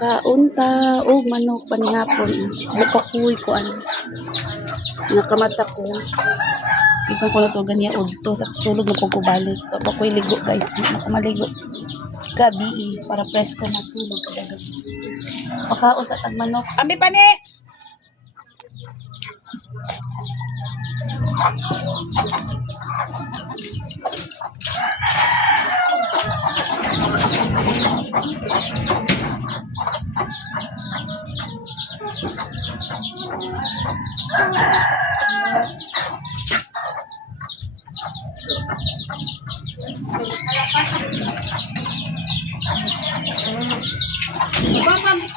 Kaunta o manok panihapon. Napakuy ko ano. Nakamata ko. Ipan ko na to ganyan udto. Sulog na po ko balik. Papakuy ligo guys. Nakamaligo. Gabi para presko na tulog. Pakaos at ang manok. Ambi pa ni!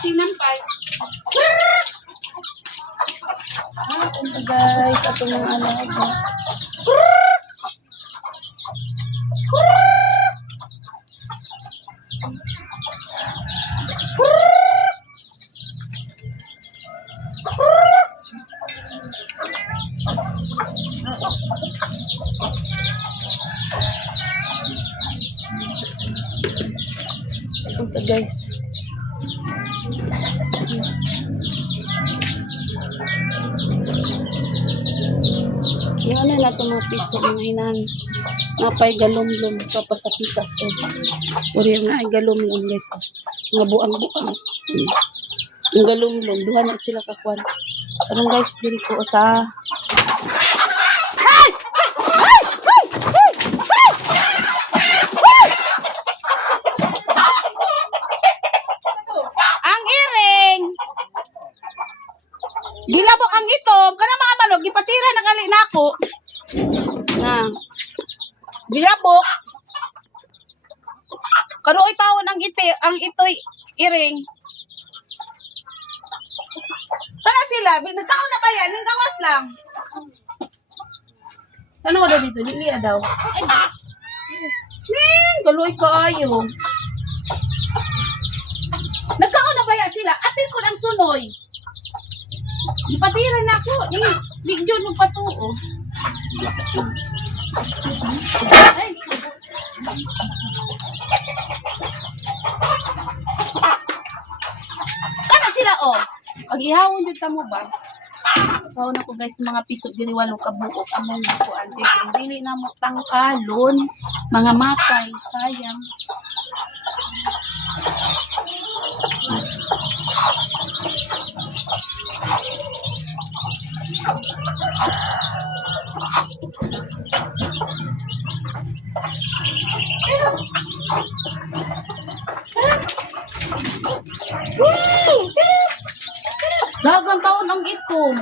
Sinampay. Guys, ato ng alaga. Ito guys. Yan na ito mga piso mga inan. Napay galumlum kapag sa pisas. Uri nga ay galumlum guys. Mga buang-buang. Yung galumlum. Duha na sila kakwan. Anong guys, diri ko sa... Ang iring! Gilabok ang itom. Kana mga manok, gipatira na gali na ako. Na. Gilabok. Karoy tawon ang itoy iring. Kana sila, nagtao na kaya, ning gawas lang. Sana wala dito, dili daw. Ning, galoy kaayo. Nagtao na kaya sila, atin ko ng sunoy. Ipatira na ako. Di dyan magpatuo. Ay. Ano sila oh? Pag-ihawon dyan ka mo ba? Kawon ako guys ng mga piso diri walo ka buok among bukuan. Kung dili na mo tangkalon, mga matay, sayang. Dagang taon ang itom.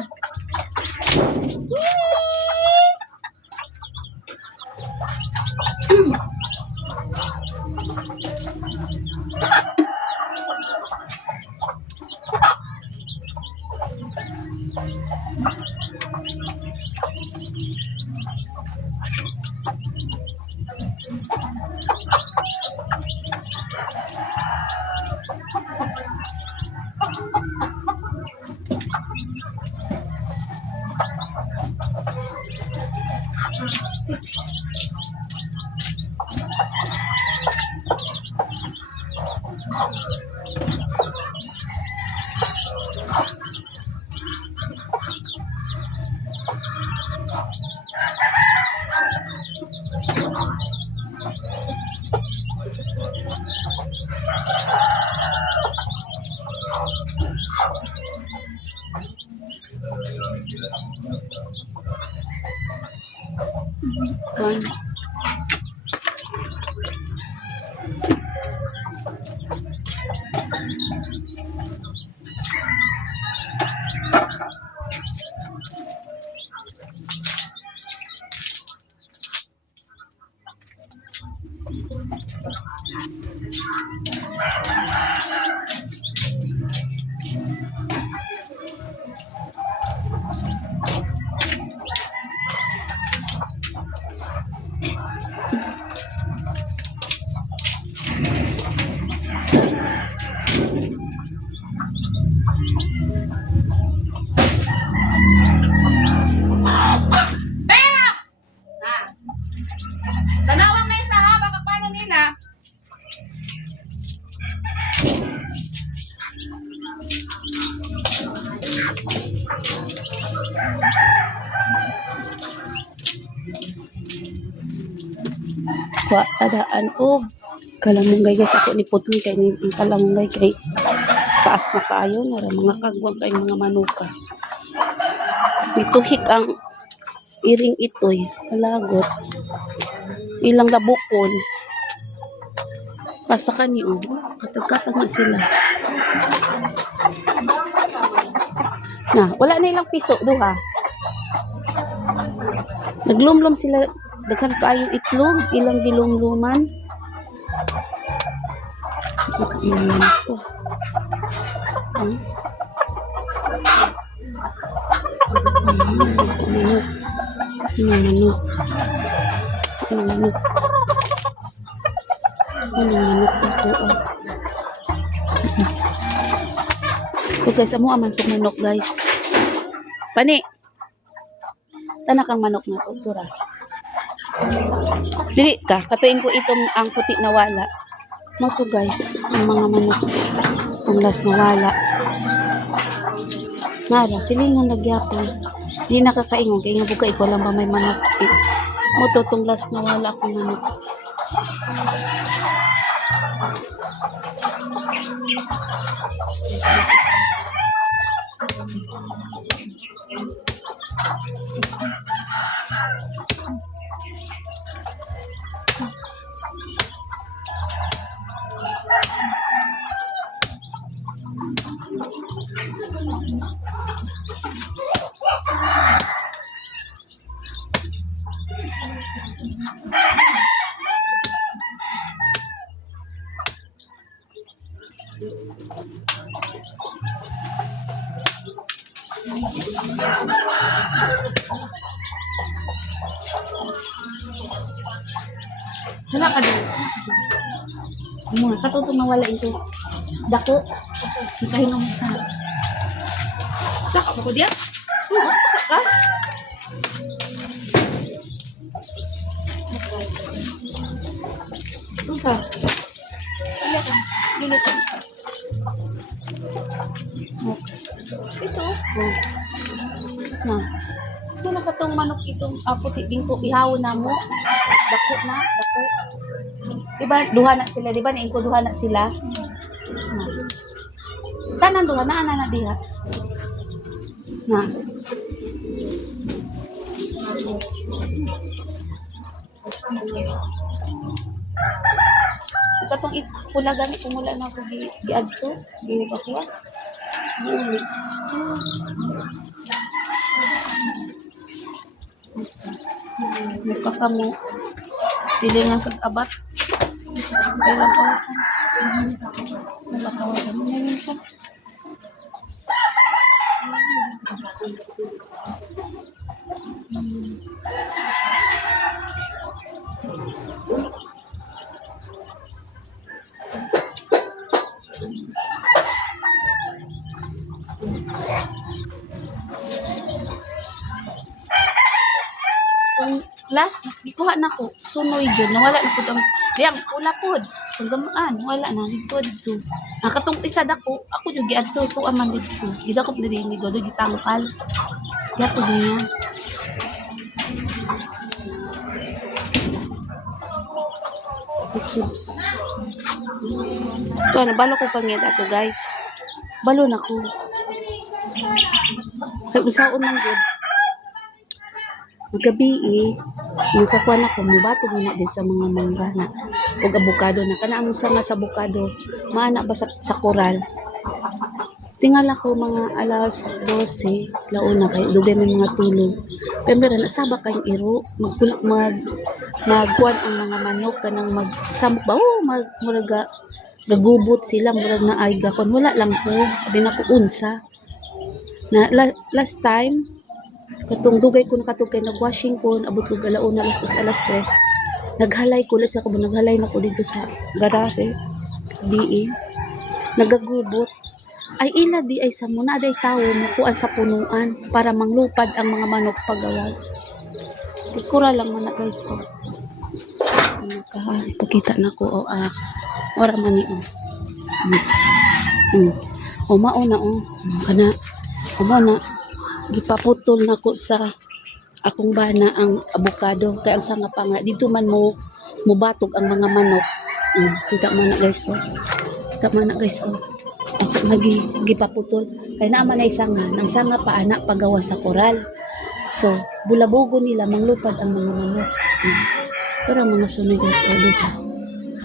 One. Wa tadaan og kalamunggay guys, ako ni putol kay ni ang kalamunggay kay taas na kaayo na mga kagwang kay mga manuka. Nituhik ang iring itoy, kalagot. Ilang labukon. Basta kani oh, katag-katag na sila. Na, wala na ilang piso duha. Naglumlum sila, daghan kaayong itlog, ilang gilumluman. Nakailan ko. Manok. Ito guys, amo aman itong manok guys. Pani! Tanak ang manok na ito. Tura. Dili ka, katuin ko itong ang puti na wala. Ito guys, ang mga manok. Itong last na wala. Nara, silingan nagyapon. Hindi nakakaingon, kaya nga buka ikaw lang ba may manok. Moto itong last na wala akong manok. Wala ka doon. Mga katutong nawala ito. Dako. Nakahinom ka. Saka ba ko diya? Oo, saka ka. Saka. Lilitan ka. Ito. Na. Ano ka itong manok itong puti bingko ihaw na mo? Dako na, dako. Diba, duha na sila, diba? Naingko duha na sila. Na. Tanan duha na, ana na diha. Na. Katong pula gani pumula na ako giadto, gibakuha. Mukha ka mo. Silingan kag abat. Kailan pa ako. Wala ka wala mo na ka. Last, ikuha na ko. Sunoy dyan. Nawala na po. Diyang, pula po. Paggamaan. Wala na. Dito, dito. Nakatong isa dako. Ako yung giadto. Ito aman dito. Dito ko pinilinig. Dito gitangkal. Kaya po niya. Ito, nabalo ko pangit ako guys. Balo na ko. Kaya usaon ng good. Magabi nakakuha na ko, mubatog na din sa mga mangga na o abukado na. Kanaang sa nga sa abukado, maana ba sa koral? Tingala ko mga alas 12, launa kayo, dugay may mga tulog. Pero nasaba kayong iro, magkuhan ang mga manok, kanang magsamok ba? Muraga, gagubot sila, murag na ay gakon. Wala lang po, abi na ko unsa. Na last time, katong dugay ko nakatugay nag-washing ko abot ko galauna alas 3 naghalay ko lasa ko naghalay na ko dito sa garahe nagagubot ay ila di ay sa muna day tawo mukuan sa punuan para manglupad ang mga manok pagawas kikura lang man na guys pakita na ko ora man ni o mauna kana Amo na gipaputol na ko sa akong bana ang abukado kay ang sanga pa nga dito man mo mubatog ang mga manok. Kita man na guys oh. Kita man na guys oh. Ako lagi gipaputol kay naman na sanga nang sanga pa anak pagawa sa koral. So bulabugo nila manglupad ang mga manok. Ito ang mga sunod guys oh. Duha.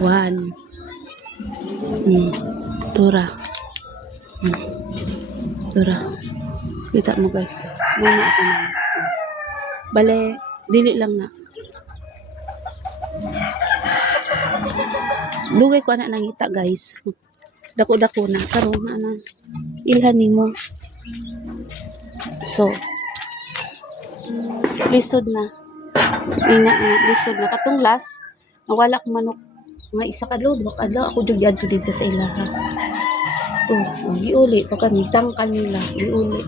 One. Tura. Tura. Kita mo guys. Muna ako na. Bale, dili lang na. Dugay ko anak nangita guys. Dako-dako na. Karoon na. Ilhan nimo. So, lisod na. Lisod na. Katong last, nawala ko manok. Mga isa kadlaw, duha kadlaw. Ako jud dito sa ilaha. Ito, giuli. Ito kami, tangkal nila. Giuli.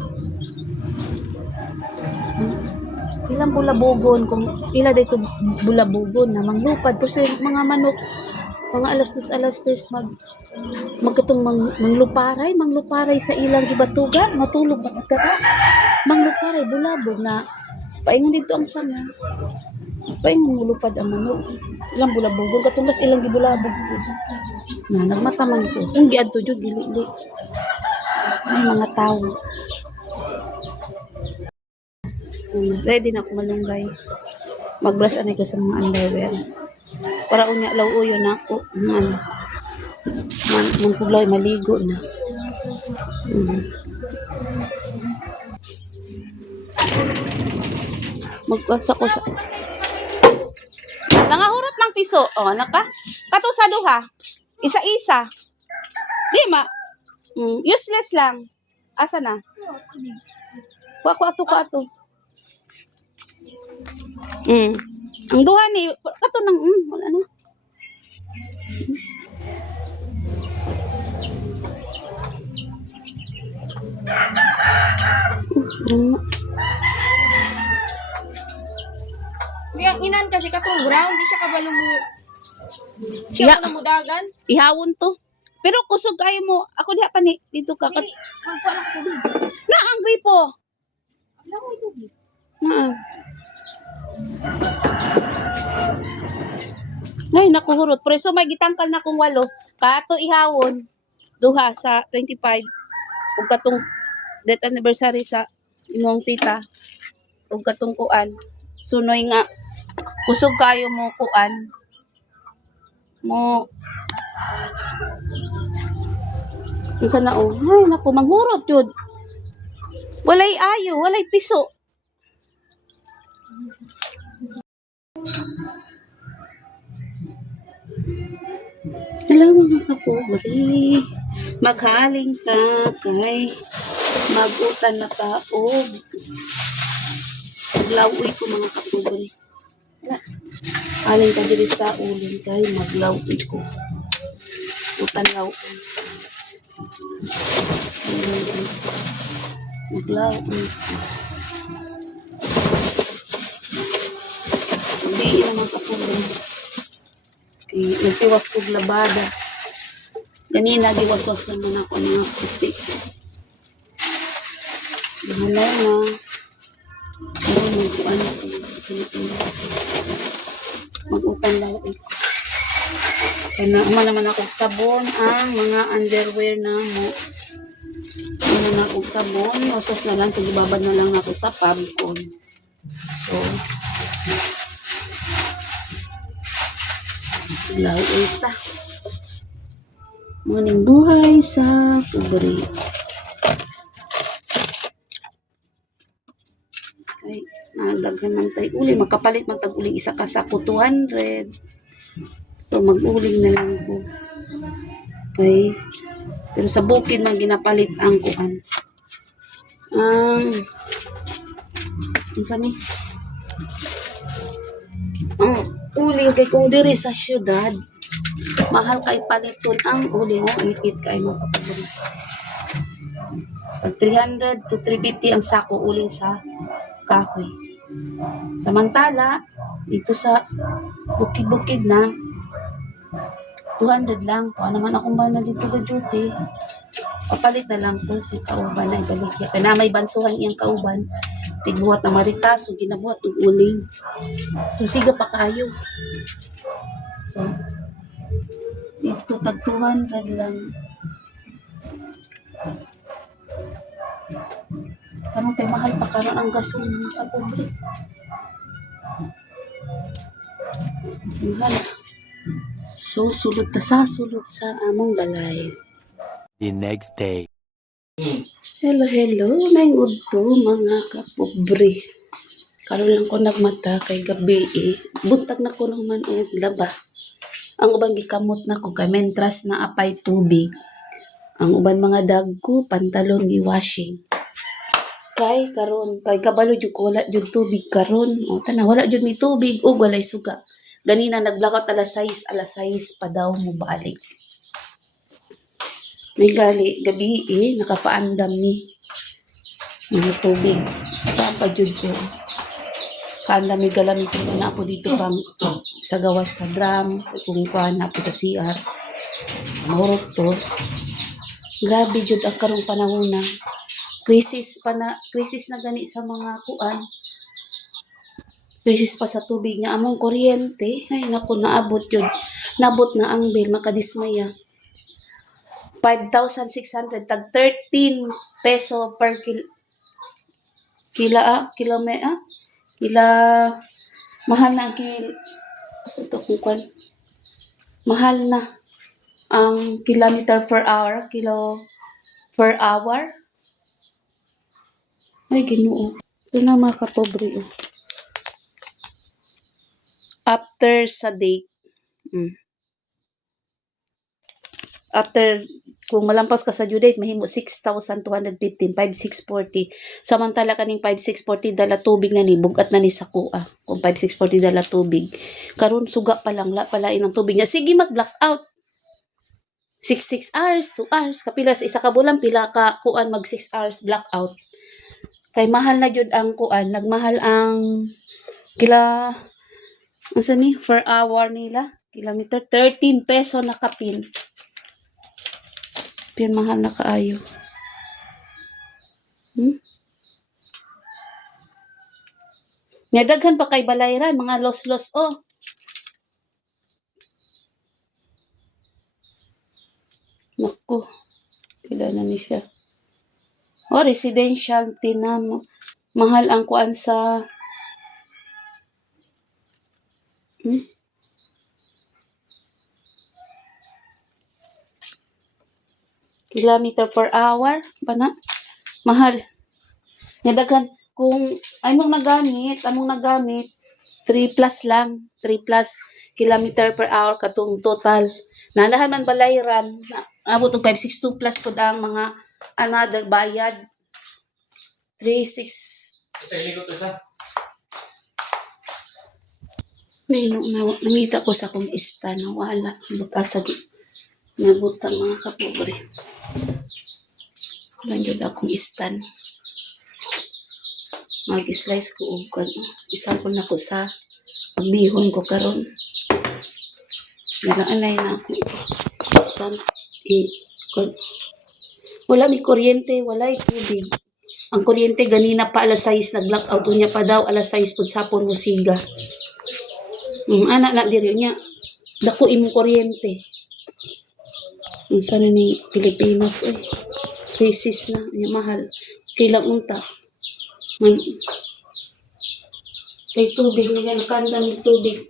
Ilang bulabugon, kung ila dito bulabugon na manglupad. Kasi mga manok, mga alas 3 magkatong mangluparay sa ilang gibatugan. Matulog ba ka? Mangluparay, bulabog na paingon dito ang sanga. Paingon mulupad ang manok. Ilang bulabugon, katulas ilang gibulabog. Na nagmataman ko. Kung giadto jud dili. May mga tao. Ready na ako malunggay. Magbras anay ko sa mga underwear. Para unya law-uyo na ako. Mangkuglaw maligo na. Magbasa ko sa nangahurot ng piso. Oh, naka. Kato sa duha. Isa-isa. Di ma. Useless lang. Asa na? Kuha ato. Ang duha ni kato nang wala na. Yang inan kasi katong ground, di siya kabalo mo. Siya ko mudagan. Ihawon to. Pero kusog kayo mo. Ako diha pa ni dito ka. Magpa na ko din. Na ang gripo. Wala ko ito. Ay, nakuhurot. Preso may gitangkal na kong 8. Kato ihawon. Duha sa 25. Ug katong death anniversary sa imong tita. Ug katong kuan. Sunoy nga. Kusog kayo mo kuan. Mo. Isa na oh. Ay, naku, manghurot yun. Walay ayo, walay piso. Hello mga kapuri, maghaling ka kay magutan na taog. Maglawoy ko mga kapuri. Haling ka diri sa ulin kay maglawoy ko. Utan lawoy. Maglawoy ko. Hindi naman kapuri. Nagtiwas ko labada. Ganina giwas-was naman ako ng puti. Mahalay na. Pero mag-uan ako. Mag-utang daw ako. Kaya naman ako sabon ang mga underwear na mo. Na ako sabon. Wasos na lang. Tugibabad na lang ako sa pagkon. So, law ita. Muning buhay sa pobre. Okay, nagdaghan man tay uli, makapalit man tag uling isa ka sa 200. So mag-uling na lang ko. Okay. Pero sa bukid man ginapalit ang kuan. Unsa ni? Uling kay kung diri sa syudad mahal kay paliton ang uling o itit kay mga kapatid. Pag 300 to 350 ang sako uling sa kahoy. Samantala dito sa bukid-bukid na 200 lang. Tuwa naman akong bana dito ga duty. Papalit na lang to sa kauban na ibalik ya. Kaya na may bansuhan iyang kauban. Tigbuhat na maritas, o ginabuhat og uling. So siga pa kayo. So dito tag 200 lang. Karon kay mahal pa karon ang gason mga kapobre. Mahal. So sulod ta sa sulod sa among balay. The next day. Hello, hello. May udto mga kapobre. Karon lang ko nagmata kay gabi eh. Buntag na ko naman og laba. Ang ubang gikamot na ko kay mentras na apay tubig. Ang uban mga dagko pantalon gi washing. Kay karon kay kabalo jud ko wala jud tubig karon. O tana wala jud ni tubig ug walay suga. Ganina nag-blackout alas 6 pa daw mo balik. May gali gabi eh nakapaandam ni mga tubig. Pa jud ko. Kanda may galamit ko na po dito pang sa gawas sa drum kung kuan na po sa CR. Mahurot to. Grabe jud ang karong panahon na krisis na gani sa mga kuan. Krisis pa sa tubig nga among kuryente. Ay naku naabot jud. Nabot na ang bill makadismaya. 5,600 tag 13 peso per kila mahal na ito kung kwan mahal na ang kilometer per hour per hour ay Ginoo ito na mga kapobre oh. After sa date after kung malampas ka sa due date mahimo 6,215 5,640 samantala kaning 5,640 dala tubig na ni bugat na ni sa kuha kung 5,640 dala tubig karon suga pa lang la pala inang tubig niya sige mag blackout 6 hours 2 hours kapila sa isa ka bulan pila ka kuan mag 6 hours blackout kay mahal na jud ang kuan nagmahal ang kila asa ni per hour nila kilometer 13 peso na kapin pian mahal na kaayo. Nga daghan pa kay balayran mga los-los oh. Naku. Kila na ni siya. Oh, residential tinamo. Mahal ang kuan sa kilometer per hour ba na? Mahal. Nga daghan kung among nagamit 3 plus lang 3 plus kilometer per hour katong total nanahan man balayran na abot og 562 plus pud ang mga another bayad 36 nangita ko sa kong ista na wala buta sa nabutang mga kapobre nandiyan akong istan mag-slice ko og isang na ko sa pagbihon ko karon nalaanay na ako isang wala may kuryente walay tubig ang kuryente ganina pa alas 6 nag-blackout unya pa daw alas 6 pud sapon mo siga anak na diri niya dako imong kuryente unsa na ni Pilipinas krisis na nya mahal kailang unta man kay tubig nga kanda ng tubig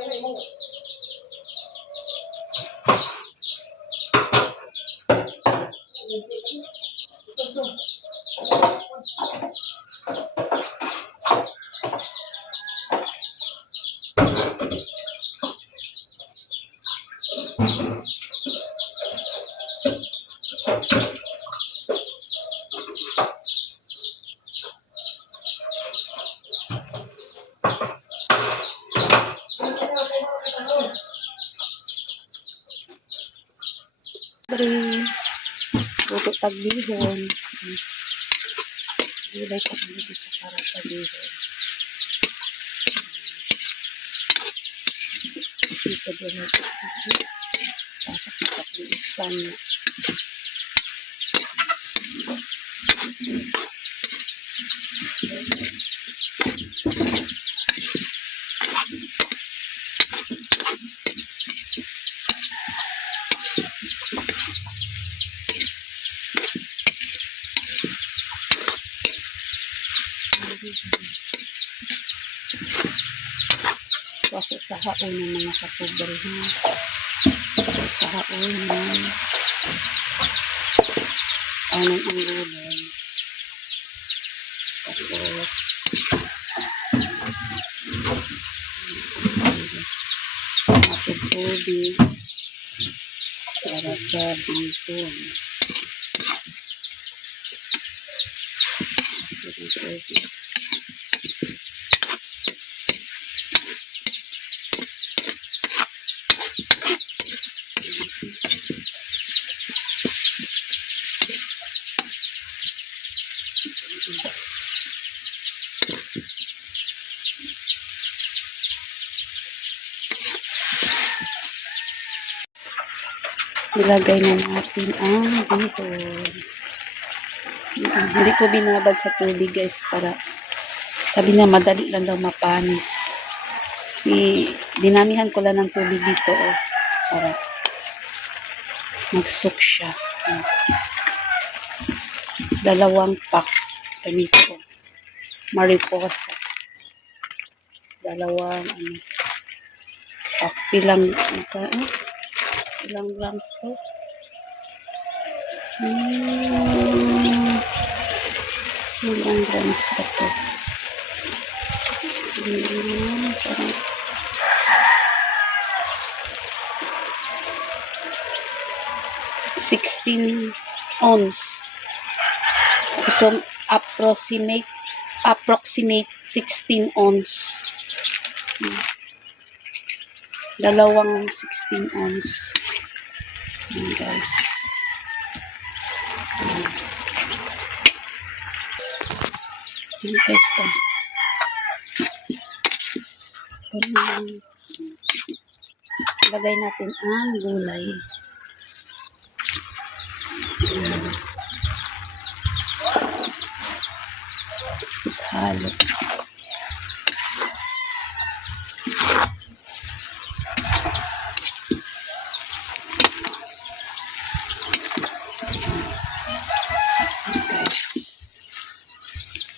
Bring. Tuto tagbihon. Gulay sa dito sa para sa bihon. Isa din ito. Pasok sa ispan. So, ako sa haon ng mga katuber ha. Sa haon ng anong ang gulay. Tapos atong tubig para sa bihon. Tubig. Ilagay na natin ang bihon. Hindi ko binabad sa tubig guys para sabi niya madali lang daw mapanis. Dinamihan ko lang ng tubig dito para mag-soak siya. 2 pack ganito mariposa. 2 pack ilang grams to? Ilang grams ba to? Parang 16 ounce. So, approximate 16 ounce. 2 16 ounce. Ayan, guys. Ayan, guys. Lagay natin ang gulay. Tapos halo.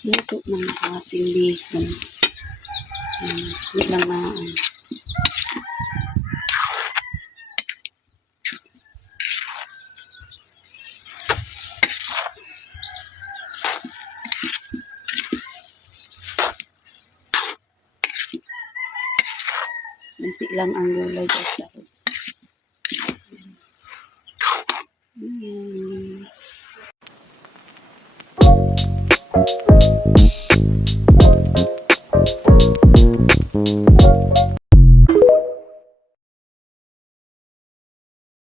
Luto ng ating bacon. Hindi lang unti lang ang gulay guys. Ayan.